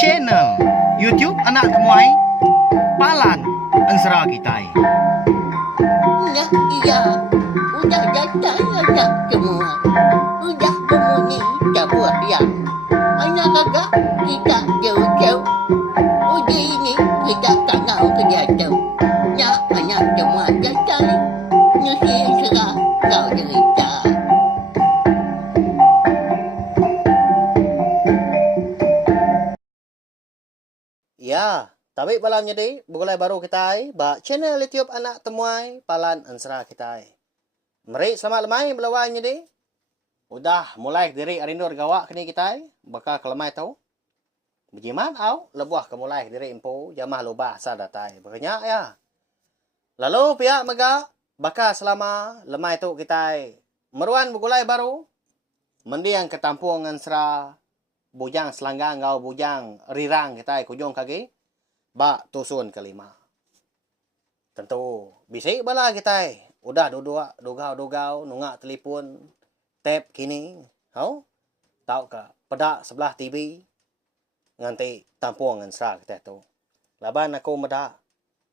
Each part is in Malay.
channel YouTube Anak Temuai Palan Ensera Kitai. Nah, iya, udah datang anak semua. Udah berbunyi sebuah yang anak kakak kita jauh-jauh. Uji ini kita tak tahu kejatuh. Nah, anak semua datang. Nusi serah kau cerita. Ya, tapi malam jadi mulai baru kita ba channel YouTube Anak Temuai Palan Ansra kita. Mari selamat lemai melawan jadi. Udah mulai diri arindur gawak kini kita bakal kelemai tau. Bejiman au lebuah ke mulai diri info jamah lubah sadatai. Banyak ya. Lalu pihak mega bakal selama lemai tu kita meruan bugulai baru mendiang ketampung Ansra bujang selanggang ngau bujang rirang kita kujung kaki ba tusun kelima. Tentu bisik bala kita udah dugau nungak telepon tap kini hau tau ka pedak sebelah TV nganti tampung ngan sra kita tu. Laban aku meda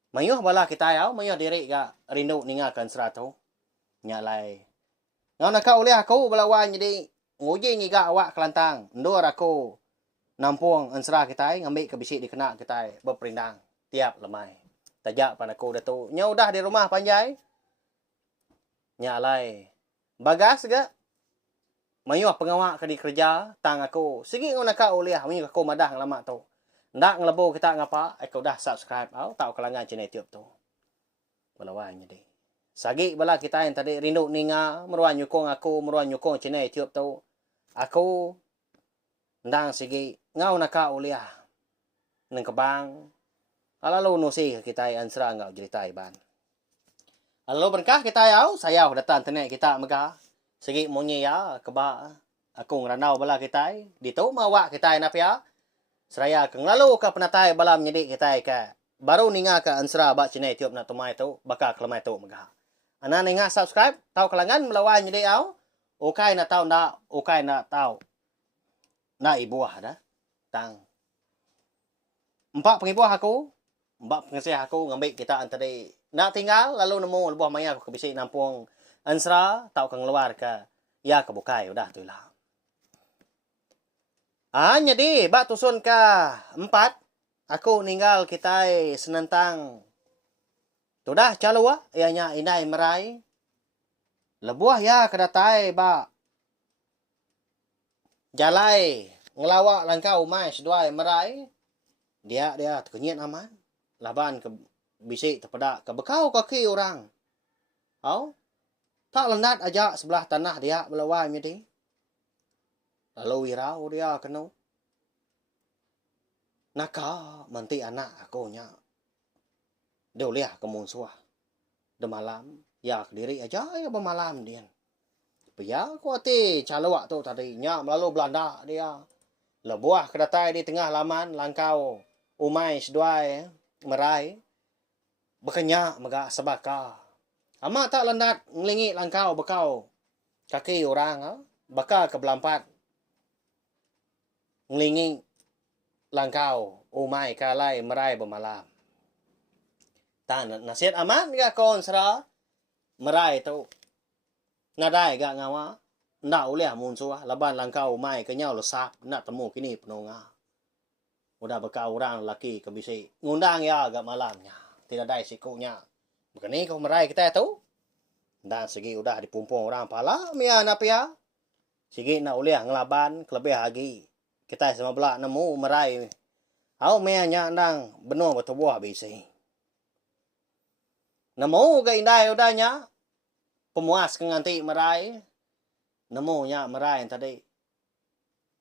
mayuh bala kita yau mayuh diri ga rindu ningakan sra tu. Nyalai ngau nak oleh aku balawan jadi nguji ngiga awak kelantang. Ndur aku nampung ansra kita ngambil ke bisik dikena kita berperindang tiap lemai. Tajak pan aku dah tu. Nya udah di rumah panjai. Nya alai. Bagas ga mayuh pengawak ke di kerja tang aku. Sigi ngau nak oleh mayuh aku madah lama tu. Ndak ngelebo kita ngapa aku dah subscribe au tau kelangan channel YouTube tu. Balawan jadi. Sagi bala kita yang tadi rindu ninga meruan nyukung aku meruan nyukung channel YouTube tu. Aku ndang sige ngau naka uliah nang kabang alalo no si kita ansra ngau cerita iban alalo berkah kita yau sayau datang tenek kita mega sige monye ya keba aku ngranau bala kita ditu mawa kita na pia seraya keng lalu ka penatai balam nyedi kita ka baru ninga ka ansra ba channel YouTube na tumai tu baka klemai tu mega ana ninga subscribe tau kelangan melawan nyedi au ukai na tau na ukai na tau na ibuah dah tang empat pengibuah aku empat pengasih aku ngambil kita antara nak tinggal lalu nemu lebuah maya aku kebisik nampung ansra tau kang luar ke ya kebukai udah tu lah jadi bak tusun ke empat aku ninggal kita senentang tu dah calu ianya inai merai lebuah ya kedatai ba jalai ngelawak langkau mai seduai merai dia terkenyit aman laban ke bisik terpedak ke bekau kaki orang au tak lendat aja sebelah tanah dia melawan jadi lalu wirau dia kena naka menti anak aku nya dia liah ke musuh de malam ya diri aja ya bermalam dia ya aku hati calawak tu tadi nya melalui Belanda dia lebuah kedatai di tengah laman langkau umai seduai merai bekenya mega sebaka ama tak lendat ngelingi langkau bekau kaki orang baka ke belampat ngelingi langkau umai kalai merai bermalam tan nasihat aman ga kon sera merai tu nadai ga ngawa ndak oleh munsua laban langkau mai ke nyau lesap nak temu kini penonga udah bekau orang lelaki ke bisi ngundang ya agak malamnya tidak ada sikunya begini kau merai kita tu dan segi udah dipumpung orang pala mia napia segi nak oleh ngelaban kelebih lagi kita sama belak nemu merai au mia nya ndang benuh betubuh bisi nemu ga indai udahnya pemuas kenganti merai nemu nya merai tadi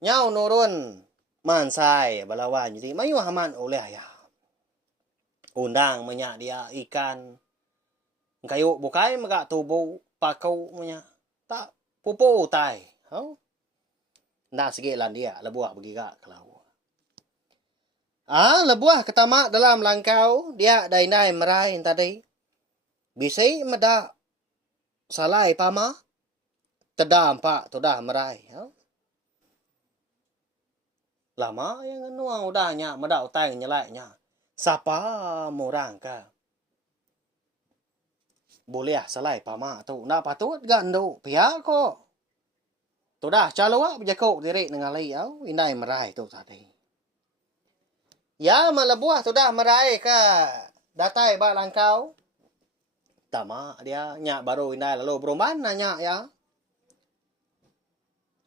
nyau nurun mansai balawan jadi mayu haman oleh ya undang menyak dia ikan kayu bukai mega tubuh pakau nya tak pupu tai hau ndak segelan dia lebuah begiga kalau lebuah ketama dalam langkau dia dainai merai tadi bisai meda salai pama tedam pak tudah merai Lama yang nuang udahnya medau tai nyelainya. Sapa morang ka. Boleh salai pama tu. Nak patut gandu. Pihak ko. Tu dah calo berjakuk diri dengan lai au. Indai merai tu tadi. Ya malabuah tu dah merai ka. Datai ba langkau. Tama dia nyak baru indai lalu berumban nanya ya.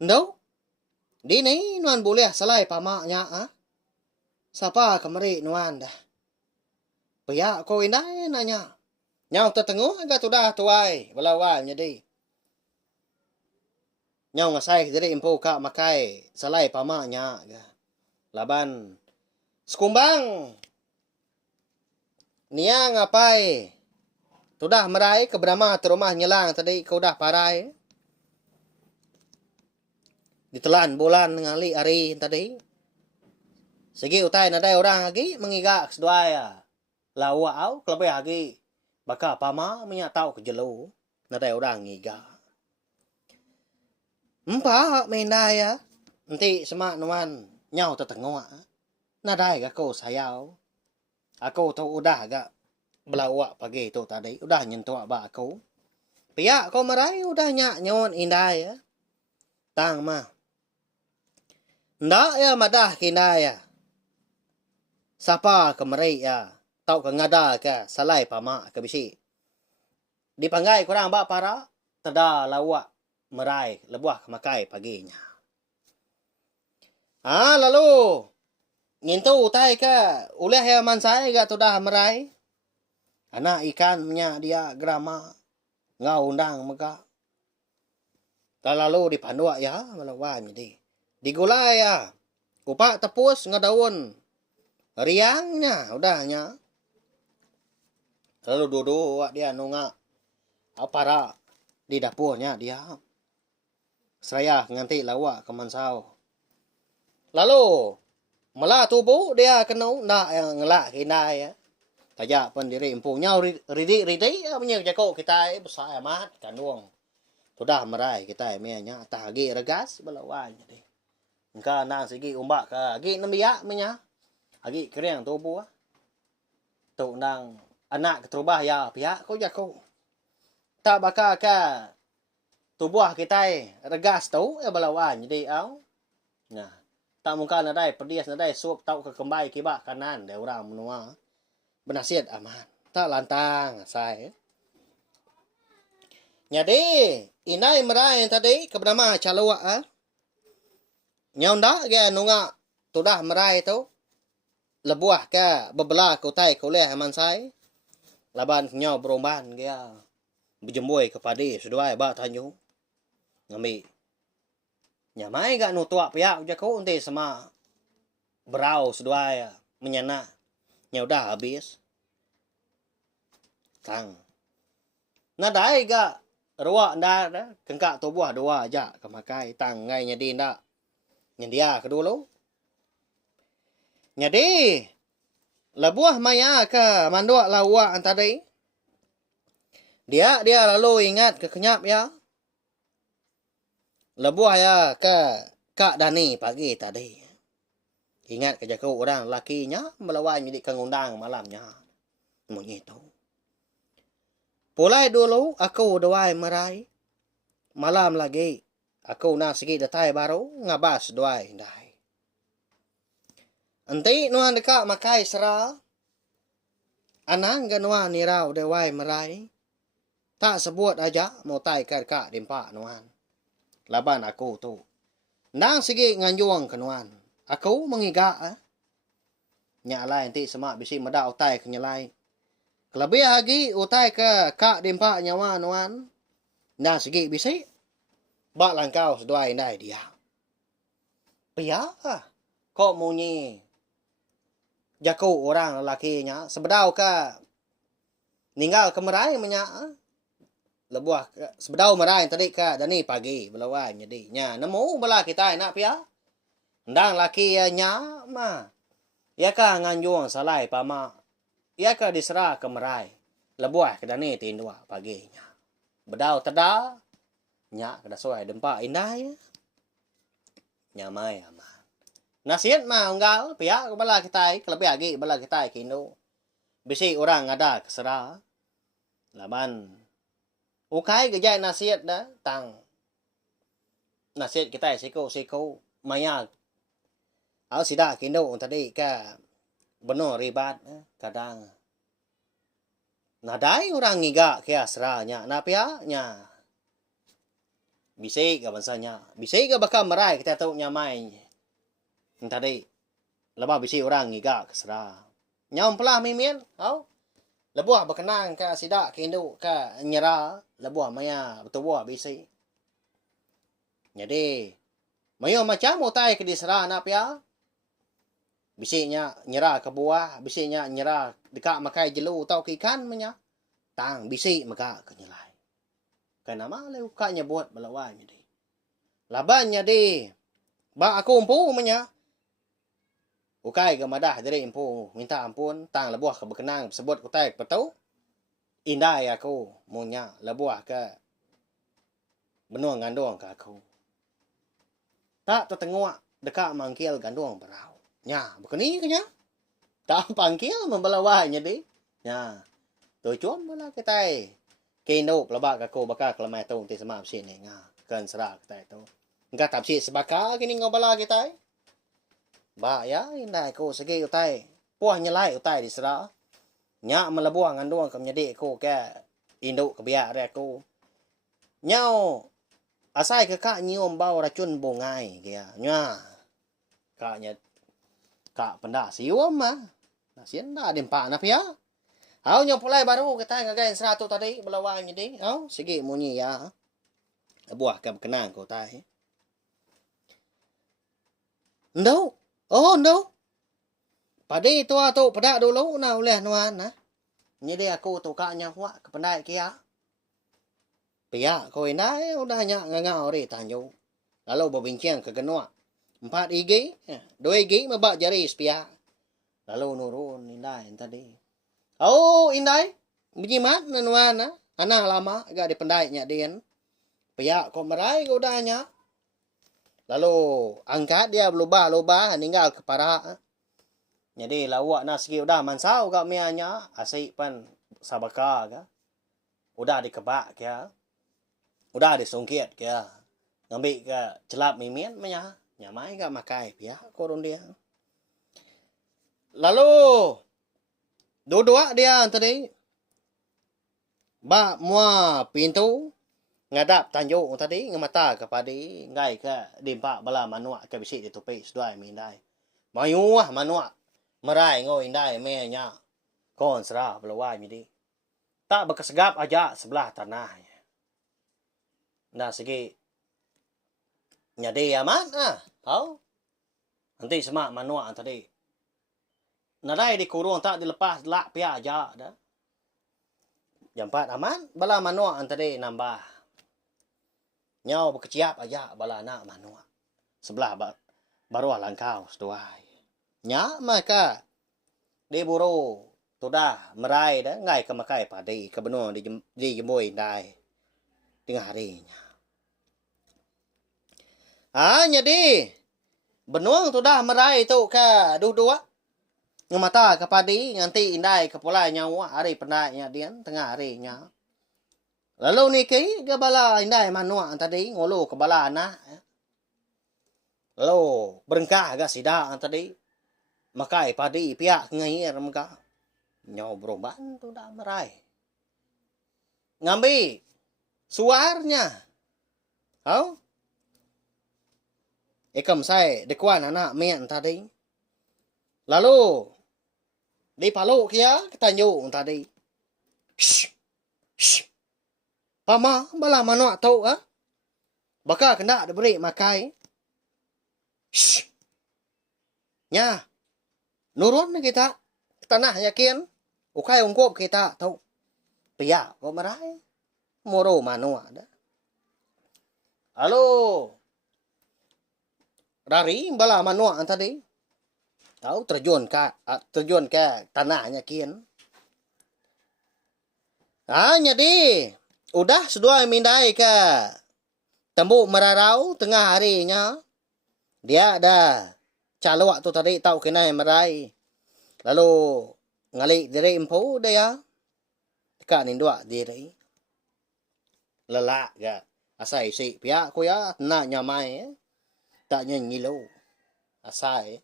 Ndo? Di ni nuan boleh salai pamaknya ah. Sapa kemari nuan dah. Pihak ko indai nanya. Nyau tertengu agak tu dah tuai belawan jadi. Nyau ngasai jadi impu kak makai salai pamaknya ga. Laban sekumbang. Nia ngapai? Tu dah merai ke berama tu rumah nyelang tadi kau dah parai. Ditelan bulan ngali ari tadi. Segi utai nadai orang lagi mengigak seduaya. Lawa au kelebih lagi. Baka pama menyatau ke jelu. Nadai orang ngiga. Empa mendai ya. Nanti semak nuan nyau tertengok. Nadai ke kau sayau. Aku tu udah agak belawak pagi tu tadi. Udah nyentuh ba aku. Pihak kau merai udah nyak nyawan indai ya. Tang mah. Ndak ya madah kindai ya. Sapa kemari ya. Tau ke ngada ke salai pama ke bisi. Dipanggai kurang ba para. Teda lawak merai lebuah kemakai paginya. Lalu. Ngintu utai ke. Uleh ya mansai ke tu dah merai. Anak ikannya dia grama. Ngau undang mega. Tak lalu dipanduak ya. Melawan jadi. Digulai ya. Upak tepus ngadaun. Riangnya udahnya. Lalu duduk dia nunggak. Para di dapurnya dia. Seraya nganti lawak ke mansau. Lalu. Malah tubuh dia kena nak yang ngelak kinai ya. Tajak pun diri empunya ridik punya jakok kita besar amat kandung. Sudah merai kita mianya tahagi regas belawan jadi. Engka nang segi umbak ka agi nembiak menya. Agi kereng tubuh. Tu nang anak ketrubah ya pihak ko jakok. Tak bakal ka tubuh kita regas tu ya belawan jadi au. Nah, tak mungkin nadai perdias nadai suap tau ke kembai kibak kanan dia orang menua. Benasiat aman. Tak lantang saya. Jadi, inai merai tadi ke bernama calawak ah. Nyonda ge nunga tudah merai tu. Lebuah ke bebelah ke utai ke oleh aman saya. Laban nyau berumban ge berjembui kepada seduai ba tanyu. Ngambil nyamai gak nutuak pihak jako unti sama berau seduai menyana. Ya udah habis. Tang. Nadai gak ruak ndak kengkak tubuh dua aja kemakai tang ngai nyadi ndak. Nyandia ke dulu. Nyadi. Lebuah maya ke manduak lawak tadi. Dia lalu ingat ke kenyap ya. Lebuah ya ke Kak Dani pagi tadi. Ingat ke jago orang lakinya melawan jadi kengundang malamnya. Begitu. Pulai dulu aku doai merai. Malam lagi aku nak segi datai baru ngabas doai dai. Enti nuan dekat makai sera. Anang ganuan nirau doai merai. Tak sebut aja mau tai kak dimpak nuan. Laban aku tu. Nang segi nganjuang kenuan. Aku mengigak Nyak lain ti semak bisi medak utai ke nyalai. Kelebih lagi utai ke kak dimpak nyawa nuan. Nang segi bisi. Bak langkau seduai indai dia. Pia kok munyi. Jaku orang lelakinya. Sebedau ke. Ninggal ke merai menyak. Lebuah sebedau merai tadi ke. Dani pagi belawan jadi. Nya nemu bela kita nak pia. Ndang laki nya mah. Ya ka nganjuang salai pama. Ya ka diserah ke merai. Lebuah ke dani tindua paginya. Bedau teda. Nya kada soai dempak indai. Nyamai aman. Nasihat mah unggal pihak bala kita kelebih lagi bala kita kino. Bisi orang ada kesera. Laban ukai gejai nasihat dah tang. Nasihat kita siko maya. Au sida kino tadi ka benar ribat kadang. Nadai orang ngiga kia seranya na pihak nya. Bisik ka bansanya. Bisik ka baka marai kita tahu nyamai. Tadi lebah bisi orang ngiga kesera. Nyam pelah mimin, au. Lebuah berkenang ka sidak ke induk ka nyera, lebuah maya betul buah bisi. Jadi mayo macam utai ke disera na pia. Bisinya nyera ke buah, bisinya nyera dekat makai jelu tau ke ikan menya. Tang bisi maka ke nyelai. Kenapa le ukanya buat belawai jadi. Laban jadi ba aku umpu menya. Ukai ke madah dari impu minta ampun tang lebuah ke berkenang sebut utai petau indah aku munya lebuah ke benua gandong ke aku tak tertengok dekat mangkil gandong berau nya bekeni ke nya tak pangkil membelawainya di nya tujuan bala kita kendo lebak aku bakal kelemai tu ti sama sini nga kan serak kita tu enggak tapsi sebaka kini ngobala kita ba ya indah ko segi utai puah nyelai utai di sera nya melebuang ngandung ke menjadi ko ke induk ke biak re ko nyau asai ke kak nyium bau racun bongai kia nya kaknya kak pendak sium mah nasien dah dempak na pia au nyau pulai baru kita ngagai sera tu tadi belawang jadi au segi munyi ya buah ke kenang ko tai ndau oh no. Padi tu atau pada dulu na oleh nuan na. Jadi aku tu kaknya wak ke pendai kia. Pia kau indai udahnya ngangau ri tanju. Lalu berbincang ke genua. 4 igi, 2 igi mebak jari pia. Lalu nurun indai tadi. Oh indai berjimat nuan na. Anak lama agak di pendai nya dian. Pia kau merai kau udahnya. Lalu angkat dia berubah-ubah tinggal ke para. Jadi lawak na segi udah mansau gak mianya asik pan sabaka ka. Udah dikebak kia. Udah disungkit kia. Ngambil ke celap mimin menya. Nyamai gak makai pia korun dia. Lalu dua dia tadi. Ba mua pintu. Ngadap tanjuk tadi ngemata kepada ngai ke dimpak bala manuak ke bisi ditupi sedai mindai. Mayuah manuak merai ngo indai menya. Kon serah belawai midi. Tak berkesegap aja sebelah tanahnya. Nah segi nyadi aman ah, tahu? Nanti semak manuak tadi. Nadai dikurung tak dilepas lak pia aja dah. Jampat aman bala manuak tadi nambah. Nyau berkeciap aja bala anak manua. Sebelah baruah langkau seduai. Nya maka di buru tu dah merai dah ngai ke makai padi ke benua di jemboi dai tengah harinya. Jadi benua tu dah merai tu ke dua ngemata ke padi nganti indai ke pulai nyawa hari pendainya dian tengah harinya. Lalu niki ke bala indai manua tadi ngolo ke bala anak. Lalu berengkah agak sidak tadi. Makai padi pihak ngahir muka. Nyau beroban tu dah merai. Ngambil suarnya. Hau? Ikam saya dekuan anak mian tadi. Lalu di palu kia ketanjuk tadi. Shh. Shh. Pama bala manuak tau ah. Baka kena diberi makai. Shh. Nya. Nurun kita tanah yakin. Ukai ungkop kita tau. Pia kau merai. Moro manuak dah. Halo. Dari bala manuak tadi. Tahu terjun ke tanahnya kian. Jadi udah sedua mindai ke tembuk merarau tengah harinya. Dia ada calawak tu tadi tau kenai marai. Lalu ngali diri empu dia. Dekat ni dua diri. Lelak ga. Asai si pihak ko ya nak nyamai. Tak nyilo. Asai.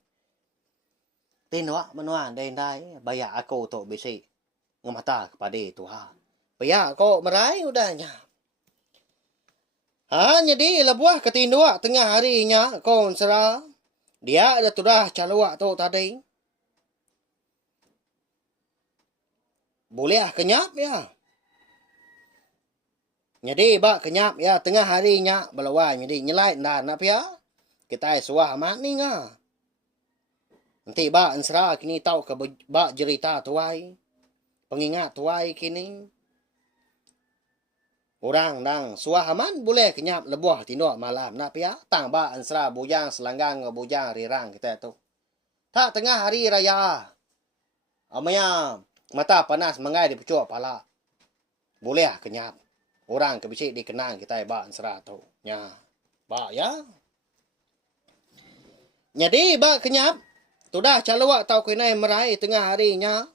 Tin wak menuan dai bayar aku tu bisi. Ngemata kepada Tuhan. Pihak ko marai udahnya. Jadi lebuah ketindua tengah harinya kon sera. Dia ada tudah calawak tu tadi. Boleh kenyap ya. Jadi bak kenyap ya tengah harinya belawan jadi nyelai dah nak ya. Kita suah mak ni nga. Nanti bak ansra kini tahu ke bak cerita tuai. Pengingat tuai kini. Orang dang suah aman boleh kenyap lebuah tinduk malam nak ya. Tang bak ansra bujang selanggang bujang rirang kita tu. Tak tengah hari raya. Amanya mata panas mengai di pucuk pala. Boleh kenyap. Orang kebisik dikenang kita bak ansra tu. Nya. Bak ya. Jadi bak kenyap. Tudah calawak tau kenai merai tengah harinya.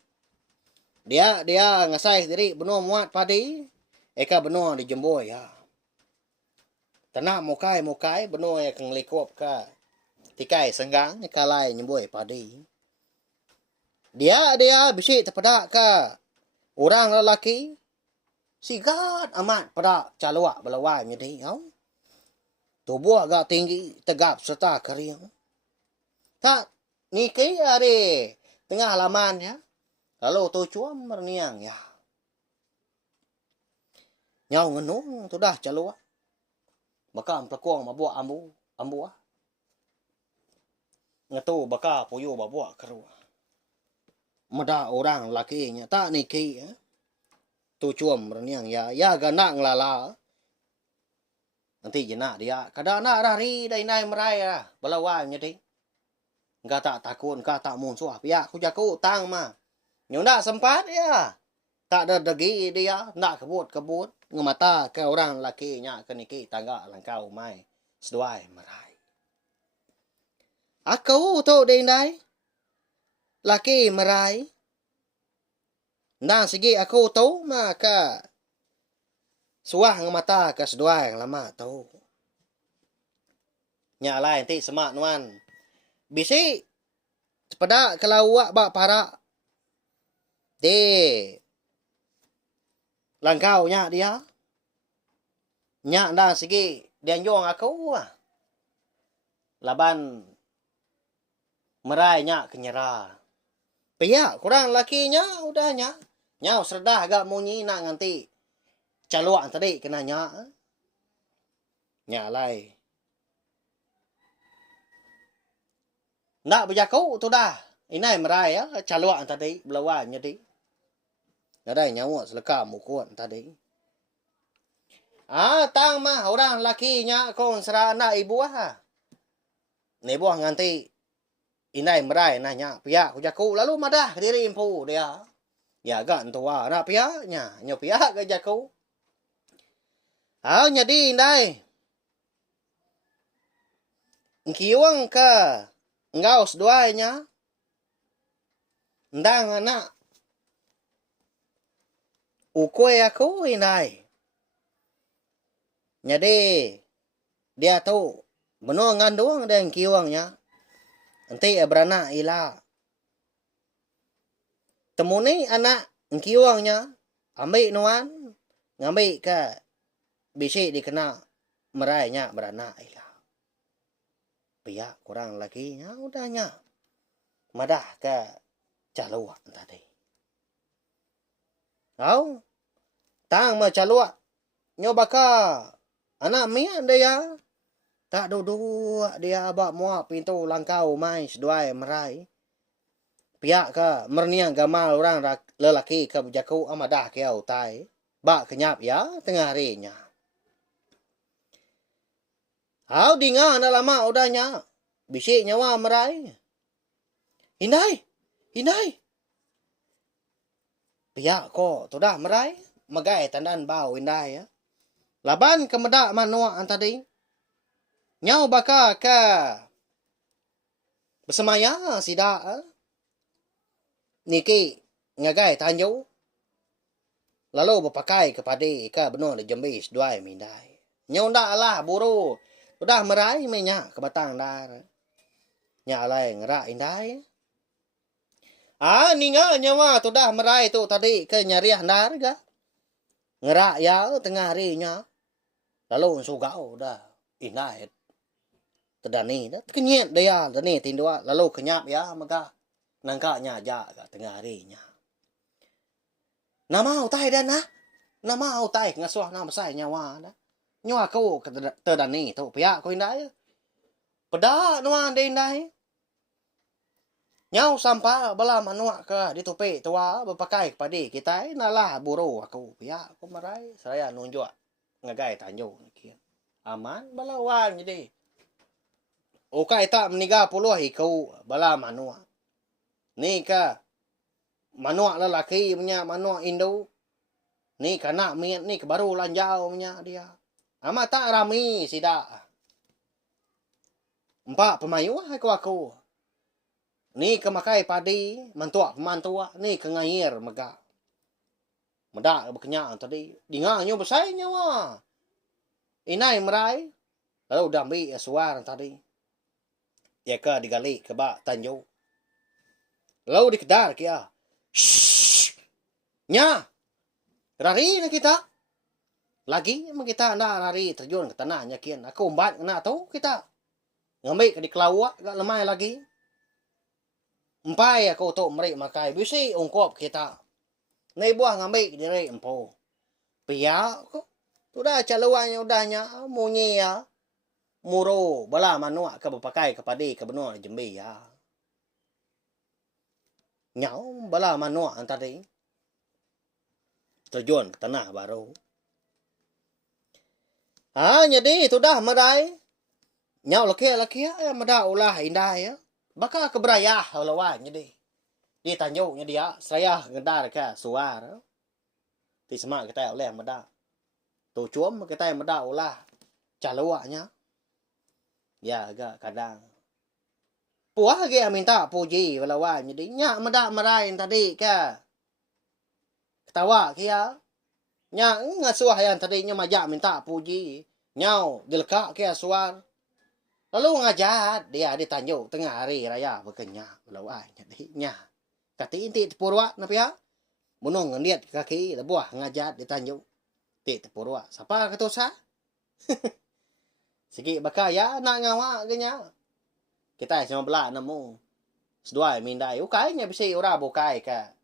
Dia ngasai diri benuh muat padi. Eka benuh di jemboi ya. Tanah mukai benuh ya keng likop ka. Tikai senggang eka lai jemboi padi. Dia bisik terpedak ka. Orang lelaki. Sigat amat pedak calawak belawai jadi. Tubuh agak tinggi, tegap serta kering. Tak, niki hari tengah halaman ya. Lalu tu cuam merniang ya. Nyau ngenung tu dah calawak. Bakam pelakong mabuak ambu ah. Ngatu baka puyu mabuak keru. Meda orang lakinya tak niki ya. Tu cuam merniang ya. Ya ganak ngelala. Nanti jenak dia. Kadang nak rari dah inai merai lah. Belawai jadi. Enggak tak takut, enggak tak musuh. Ya, aku jago tang mah. Nyunda sempat ya. Tak ada degi dia. Nak kebut. Ngemata ke orang lakinya ke niki tangga langkau mai. Seduai merai. Aku tu dindai. Laki merai. Nang segi aku tu maka. Suah ngemata ke seduai yang lama tu. Nya lain ti semak nuan. Bisi pada kalau awak bak parak di langkau nya dia nya dah segi dia nyong aku ah laban merai nya kenyera pihak kurang lakinya udahnya nyau serdah agak munyi nak nganti caluak tadi kena nya lai. Nak berjaku tu dah. Inai merai ya. Caluak tadi. Belawai jadi. Ada nyawa seleka mukun tadi. Tang mah orang lakinya kon sera anak ibu ah. Ni buah nganti. Inai merai nanya. Pihak kujaku. Lalu madah diri impu dia. Ya agak tua. Nak pihaknya. Nyo pihak ke jaku. Jadi inai. Kiwang ke. Engkau seduanya. Ndang anak. Ukui aku inai. Jadi. Dia tahu. Benuh ngandung dan kiwangnya. Nanti beranak ila. Temuni anak kiwangnya. Ambil nuan. Ngambil ke. Bisik dikena. Merainya beranak ila. Pihak kurang lagi ya udahnya. Madah ke caluak tadi. Tahu? Tang ma caluak. Nyoba ka. Anak mian dia. Tak duduk dia abak muak pintu langkau mai seduai merai. Pihak ke merniang gamal orang lelaki ke berjaku amadah ke utai. Bak kenyap ya tengah harinya. Hau dengar nak lama udahnya. Bisik nyawa merai. Indai. Pihak ko tu dah merai. Magai tandan bau indai ya. Laban kemedak manua tadi. Nyau baka ke. Bersemaya sida niki ngagai tanjau lalu berpakai kepada ka benar de Jambi seduai mindai. Nyonda lah buru. Udah merai menya ke batang dar. Nya lai ngera indai. Ninga nyawa tu dah merai tu tadi ke nyariah dar ga. Ngera ya tengah harinya. Lalu sugau dah indai. Tedani dah kenyet dia tani tindua lalu kenyap ya maka nangka nya ja ga tengah harinya. Nama utai dan na. Nama utai ngasuh nama sai nyawa dah. Nyawa kau tedani tu pihak kau indai. Pada nama indai. Nyau sampah bala manua ke di tope tua berpakai kepada kita nalah buru aku pihak aku marai saya nunjuk ngagai tanjung kian. Aman bala wan jadi. Okai tak meniga puluh ikau bala manua. Ni ka manua lelaki punya manua Indo. Ni kanak miat ni baru lanjau punya dia. Amat tak rami sida. Empat pemayu aku. Ni kemakai padi, mantua pemantua, ni kengayir mega. Medak berkenyak tadi. Dinganya besar nyawa. Inai merai. Lalu dambi suar tadi. Ya ke digali ke bak tanjung. Lalu dikedar kia. Shhh. Nya. Rari na kita. Lagi emang kita nak lari terjun ke tanahnya kian. Aku umbat kena tu kita. Ngambil ke di kelawak gak lemai lagi. Empai aku tu merik makai bisi ungkop kita. Nei buah ngambil diri empo. Pia aku. Sudah caluannya udahnya munyi ya. Muro bala manua ke berpakai kepada ke benua Jambi ya. Nyau bala manua tadi. Terjun ke tanah baru. Jadi sudah merai. Nyau laki-laki ya meda ulah indah ya. Baka keberayah lawan jadi. Di tanjungnya dia saya ngedar ke suar. Di semak kita oleh meda. Tu cuam kita meda ulah caluaknya. Ya agak kadang. Puah ge minta puji lawan jadi nya meda merain tadi ke. Ketawa kia. Nya ngasuh yang tadinya majak minta puji. Nyau dilekak kia suar. Lalu ngajat dia di tanjung tengah hari raya berkenyak lawan jadi nya. Kati inti tepurwa na pihak. Munung ngeliat kaki lebuah ngajat di tanjung. Ti tepurwa. Siapa ketosa? Segi bakaya nak ngawa genya. Kita sama belah nemu. Seduai mindai. Ukainya bisa ora bukai ka.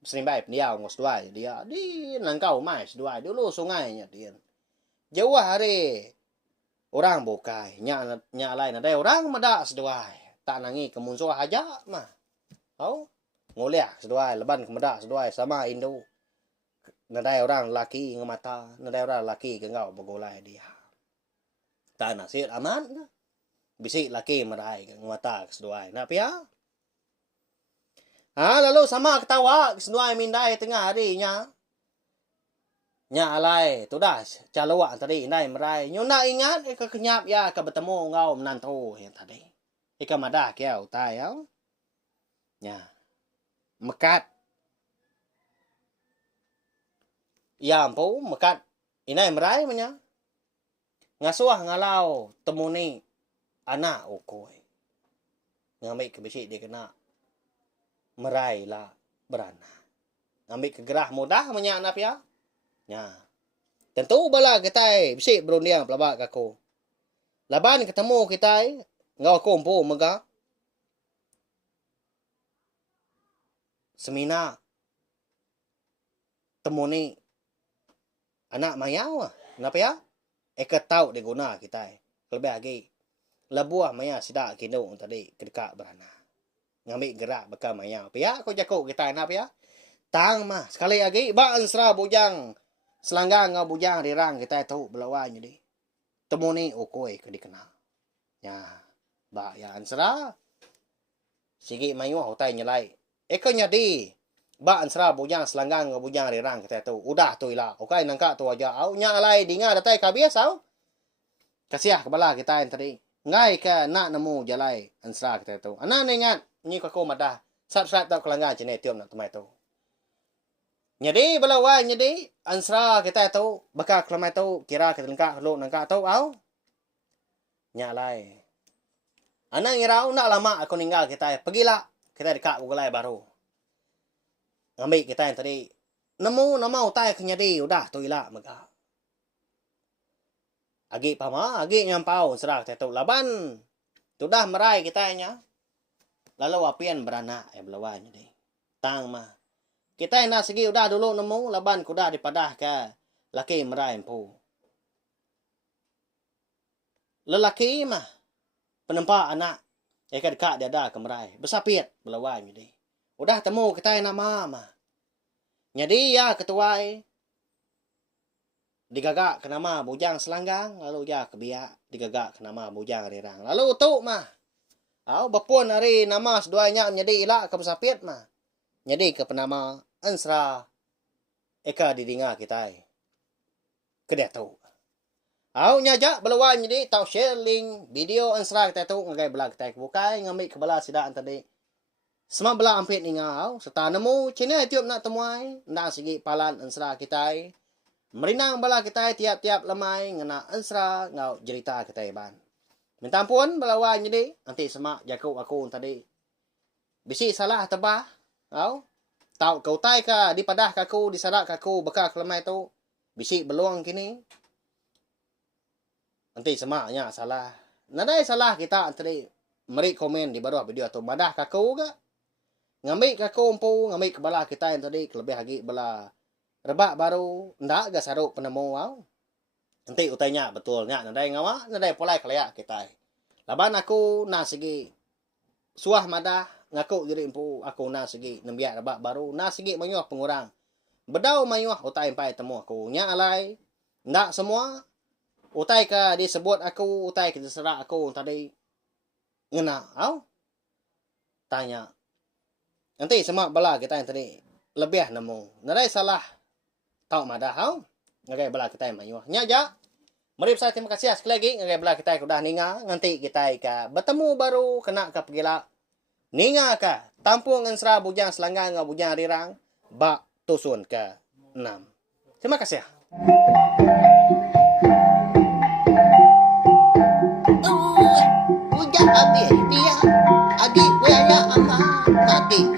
Serimbai pendiau ngos seduai dia. Di nangkau mai seduai dulu sungainya dia. Jauh hari. Orang bukai. Nya lain ada orang medak seduai. Tak nangi kemunsuh aja mah. Tahu? Ngoliak seduai. Leban kemedak seduai sama Indo. Nadai orang laki ngemata. Nadai orang laki ke ngau begolai dia. Tak nasir aman. Bisik laki merai ngemata seduai. Nak pia? Lalu sama ketawa seduai mindai tengah harinya. Nya alai tu dah caluak tadi indai merai. Nyo nak ingat ke kenyap ya ke bertemu ngau menantu yang tadi. Ika madah kia utai ya. Nya. Mekat. Ya ampu mekat indai merai punya. Ngasuh ngalau temuni anak ukoi. Ngambil ke bisik dia kena merai lah beranak. Ngambil ke gerah mudah menyak anak ya. Ya. Tentu bala kita bisik berundiang pelabak aku. Laban ketemu kita ngau kumpu mega. Semina temuni anak mayau. Kenapa ya? Eka tahu dia guna kita. Lebih lagi. Labuah maya sidak kinung tadi kedekat beranak. Ngambil gerak bekal mayau. Pia kau jakuk kita kenapa ya? Tang mah sekali lagi baan serah bujang. Selanggang ngau bujang rirang kita tahu belawan jadi. Temu ni okoi ke dikenal. Ya, ba ya ansra. Sigi mayu hotai nyelai. Eko nyadi. Ba ansra bujang selanggang ngau bujang rirang kita tahu. Udah tu ila. Okai nangka tu aja au nya alai dinga datai kabias au. Kasiah kebala kita yang tadi. Ngai ka nak nemu jalai ansra kita tu. Anak ni ingat ni kako madah. Subscribe tak kelanggan channel tiap nak temai tu. Jadi belawai jadi ansra kita tu bakal kelamai tu kira kita lengkap lu nangka tu au. Nya lai. Anak ngirau nak lama aku ninggal kita. Pergilah kita dekat Google baru. Ngambil kita yang tadi. Nemu nama utai kenyadi udah tu ilah maka. Agi pama, agi nyampau serah kita tu laban. Tu dah merai kita nya. Lalu apian beranak belawai jadi. Tang mah. Kita nak segi udah dulu nemu laban kuda dipadah ke laki merai empu. Lelaki mah penempa anak dekat dia ada ke merai. Besapiat belawai jadi. Udah temu kita nak mama. Jadi ya ketuai digagak ke nama bujang selanggang lalu ya kebiak digagak ke nama bujang rirang. Lalu tu mah. Au bapun hari nama seduanya menjadi ilak ke besapiat mah. Jadi ke penama ansra eka didinga kita. Kedia tu. Au nyajak belawai jadi tau share link video ansra kita tu ngagai belah kita bukai ngambil ke belah sidaan tadi. Semua belah ampit ni ngau serta nemu channel YouTube nak temuai nak segi palan ansra kita. Merinang belah kita tiap-tiap lemai ngena ansra ngau cerita kita ban. Minta ampun belawai jadi nanti semak jakuk aku tadi. Bisi salah tebah. Au tau kau tai ka dipadah kaku disarak kaku bekak lemai tu bisi beluang kini. Nanti semaknya salah. Nadai salah kita tadi meri komen di bawah video tu badah kaku ke. Ngambil kaku empu, ngambil kebala kita yang tadi lebih lagi bala rebak baru ndak ga saruk penemu au. Nanti utainya betulnya nadai ngawa, nadai polai kelayak kita. Laban aku nak segi suah madah ngaku jadi empu aku nak segi nembiak rebak baru nak segi mayuh pengurang. Bedau mayuh utai empai temu aku. Nya alai ndak semua utai ka disebut aku, utai ka diserak aku tadi ngena au. Tanya. Nanti semua bala kita yang tadi lebih nemu. Nadai salah tau madah au. Ngagai bala kita yang mayuh. Nya ja. Mari saya terima kasih sekali lagi ngagai bala kita yang udah ninga. Nanti kita ka bertemu baru kena ka pergila. Ninga ka tampung ansra bujang selanggang ngau bujang rirang bak tusun ke 6. Terima kasih. Udah habis dia. Adik wala ama. Adik